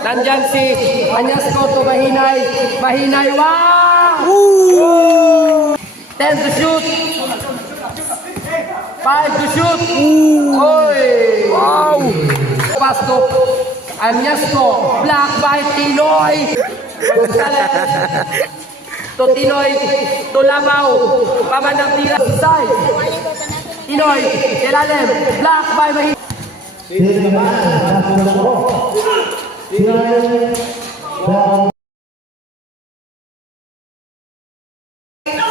Nandyan si Anyasco to Mahinay. Mahinay, wow! 10 to shoot. 5 to shoot. Oy! Wow! Pass to Anyasco. Black by Tinoy. Gonzales. To Tinoy. To Labaw. Pabandang tira. Side. Tinoy. Ilalim. Black by Mahinay.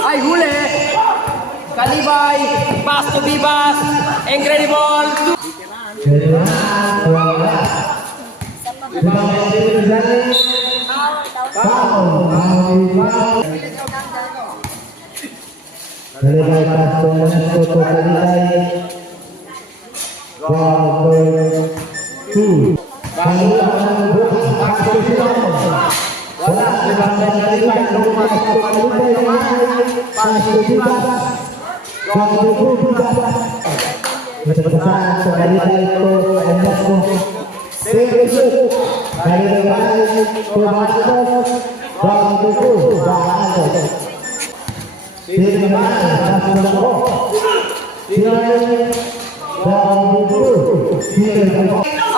Ay huli. Kalibay. Pass to Bibas. Incredible. Kalibay pass to Anyasco to Kalibay. 2. Wala,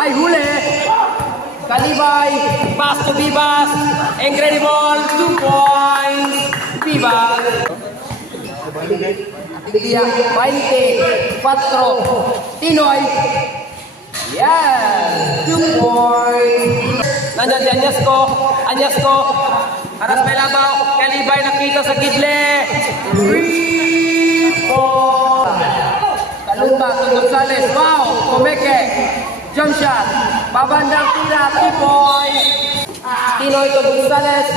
ay huli. Kalibay, pass to Bibas, incredible, 2 points, Bibas. Dia 24, Tinoy. Yes, 2 points. Nandiyan si Anyasco, Anyasco, Aras Pelabaw, Kalibay nakita sa gidle. 3 points. Kalumba, Gonzales, wow, Komeke. Jump shot. Babandang tira. 2 points. Tinoy to Gonzales.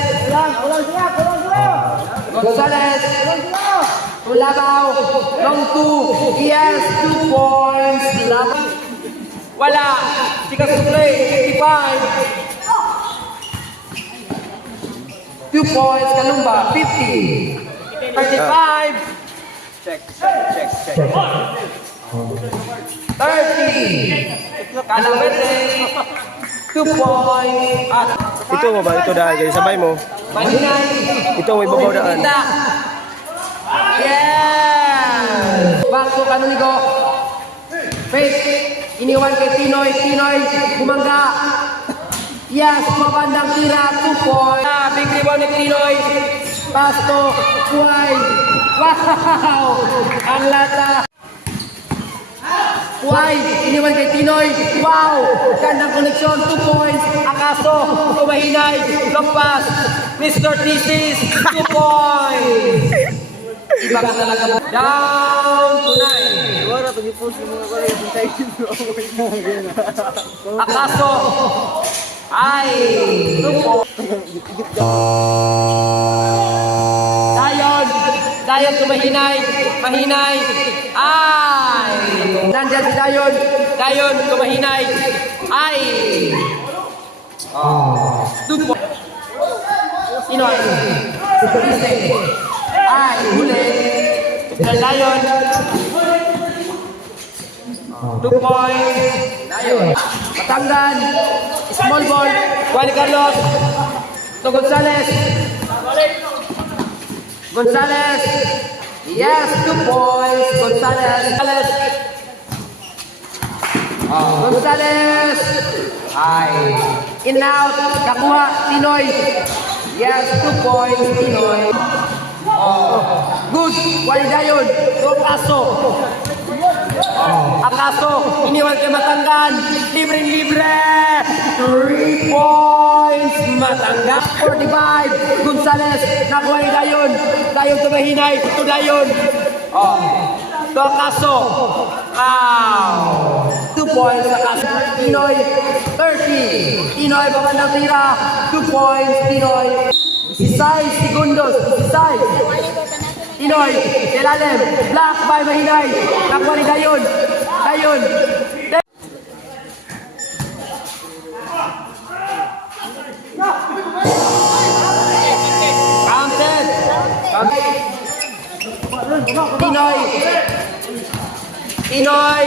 Gonzales. Labaw. Long 2. Yes. 2 points. Labaw. Wala. Tika to play. 55. 2 points. Kalumba. 50. 35. Check. 30. Kalawete. 2 points. At Ito mo ba? Ito dahil kayo sabay mo. Mahinay. Ito may babaw daan. Yes! Back to Canonigo. Fake. Iniwan kay Tinoy. Tinoy. Bumangga. Yes. Mabandang tira. 2 points. Big rebound ni Tinoy. Pass to Wide. Wow! Ang lata. Wide. Iniwan kay Tinoy. Wow! Gandang koneksyon. 2 points. Akaso. Kumahinay. Long pass. Mr. Thesis. 2 points. Iba ka talaga. Down to 9. Akaso. Ay. 2 points. Dayon kumahinay. Mahinay. Ay. Nandiyan si Dayon. Dayon kumahinay. Ay. 2 points. Tinoy. Ay. Huli. Dayon. 2 points. Dayon. Matanggan. Small ball. Juan Carlos. To Gonzales. Gonzales. Yes, 2 points. Gonzales. Gonzales. Ay. In out. Nakuha. Tinoy. Yes, 2 points. Tinoy. Good. Wali Dayon. Akaso. Akaso. Iniwan kay Matanggan. Libre. 3 points. Matanggan. 45. Gonzales. Nakuha ni Dayon. Dayon tumahinay. Ito Dayon. Ito Akaso. 2 points. Akaso. Tinoy. 30. Tinoy. Babandang tira. 2 points. Tinoy. Isay. Segundos. Isay. Tinoy. Ilalim. Black by Mahinay. Nakuha ni Dayon. Dayon. Counted. Tinoy.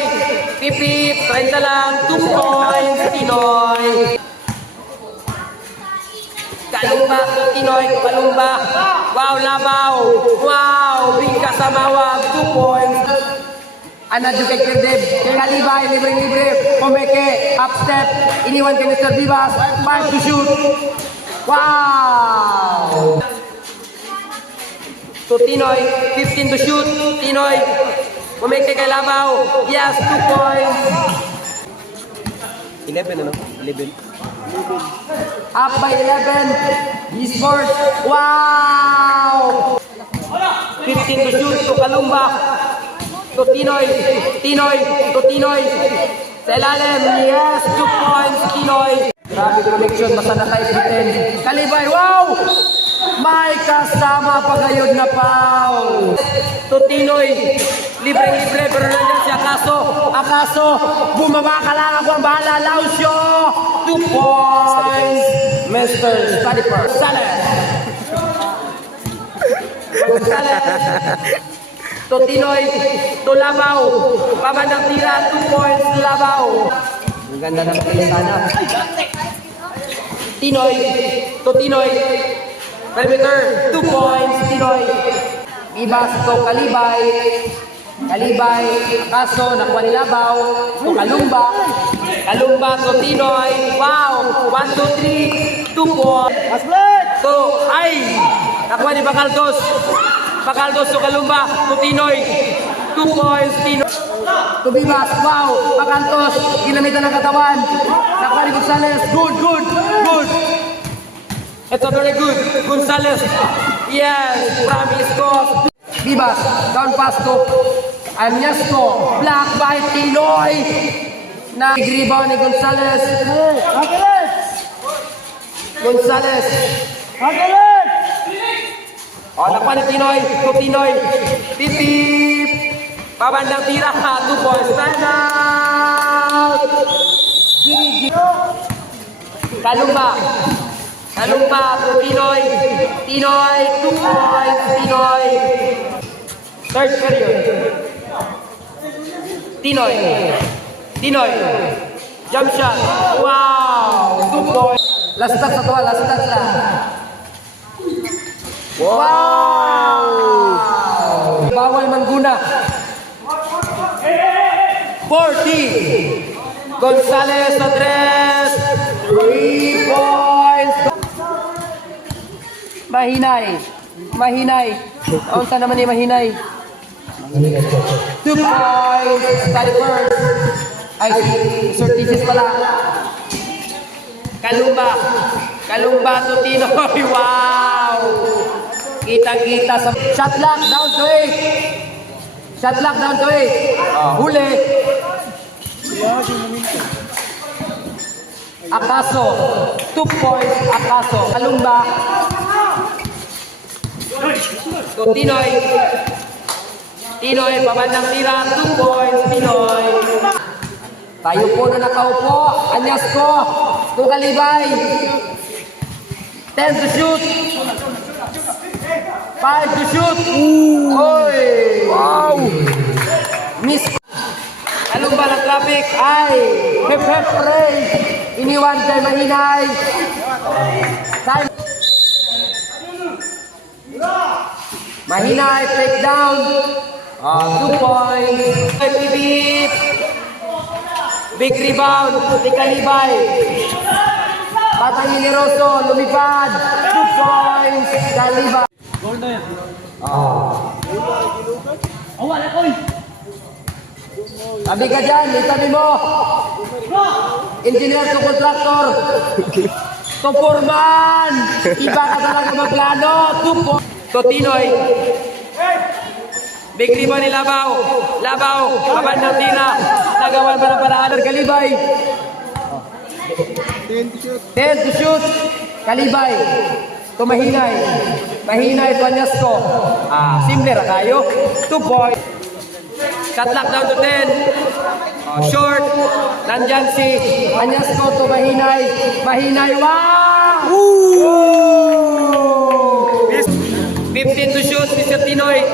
Pipip. 30 lang. 2 points. Tinoy. Kalumba to Tinoy, to Kalumba. Wow, labaw. Wow, Bingka Samawag, 2 points. Uneducated Deb, kay Halibay, libre-libre, Pomeke, up step, iniwan kay Mr. Vivas, 5 to shoot. Wow! To Tinoy, 15 to shoot, Tinoy, Pomeke kay Labaw, yes, 2 points. 11 ano? 11. Up by 11, he scored, wow! 15 to shoot, to Kalumba, to Tinoy, to Tinoy, sa ilalim, yes, 2 points, Tinoy. Grabe connection, basta na tayo 10. Kalibay, wow! May kasama pa kayo na foul. To Tinoy, libre-libre, pero nandiyan si Akaso, bumaba ka lang, ako ang bahala, Lausyo, 2 points, Mr. Stadiper, Gonzalez. To Tinoy, to Labaw, pabandang tira, 2 points, Labaw. Ang ganda ng sana. Tinoy, to Tinoy, perimeter, 2 points, Tinoy. Ibas to Kalibay, Akaso, nakuha ni Labaw, to Kalumba, to Tinoy, wow, 1, 2, 3, 2 points. To, ay, nakuha ni Bacaldos to Kalumba, to Tinoy, 2 points, Tinoy. To Vivas, wow, Bacaldos, ginamitan ng katawan, nakuha ni Gonzalez, good. Ito very good, Gonzalez, yes, promise ko. Vivas, down pass to Añasco, black by Tinoy, na rebound ni Gonzalez. O, nakuha ni Tinoy, to Tinoy, pipip, pabandang tira, 2 points, stand out. Kalumba, to Tinoy, 2 points, Tinoy. Third period. Tinoy, jump shot, wow, 2 points. Last touch na. Wow! Bawal Mangguna. 40. Gonzalez address. 3 points. Mahinay. Kaunta naman ni Mahinay. 2 points. Study first. Ay, Sir Thesis pala. Kalumba to Tinoy. Wow! Kita sa shot lock down to 8. Huli. Akaso. 2 points. Akaso. Kalumba. To Tinoy, pabandang tira. 2 points. Tinoy. Tayo po na nakaupo. Añasco. To Kalibay. 10 to shoot. 5 to shoot. Oy! Wow! Miss. Kalumba ng traffic. Ay! Hep ray. Iniwan kay Mahinay. Time. Mahinay, take down. 2 points. Bibit. Big rebound. Di Kalibay. Batang Iniroso, lumipad. 2 points. Kalibay. Sabi ka dyan, sabi mo. Engineer to contractor. To foreman. Iba ka talaga magplano. 2 points. To Tinoy. Big rebound ni Labaw, kabandang tira. Nagawan para paraan ng Kalibay. 10 to shoot. Kalibay. To Mahinay to Añasco. Simple ra kayo. 2 points. Shot lock down to 10. Short. Nandyan si Añasco to Mahinay. Wow! 15 to shoot, Mr. Tinoy.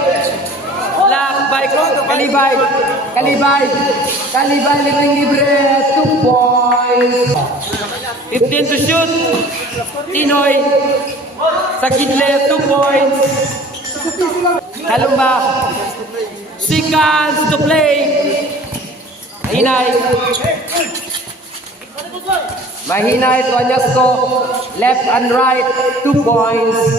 Lock by Kalibay. Libre. 2 points. 15 to shoot. Tinoy. Sa Kidle, 2 points. Kalumba. Seconds to play. Mahinay. Mahinay to Anyasco. Left and right, 2 points.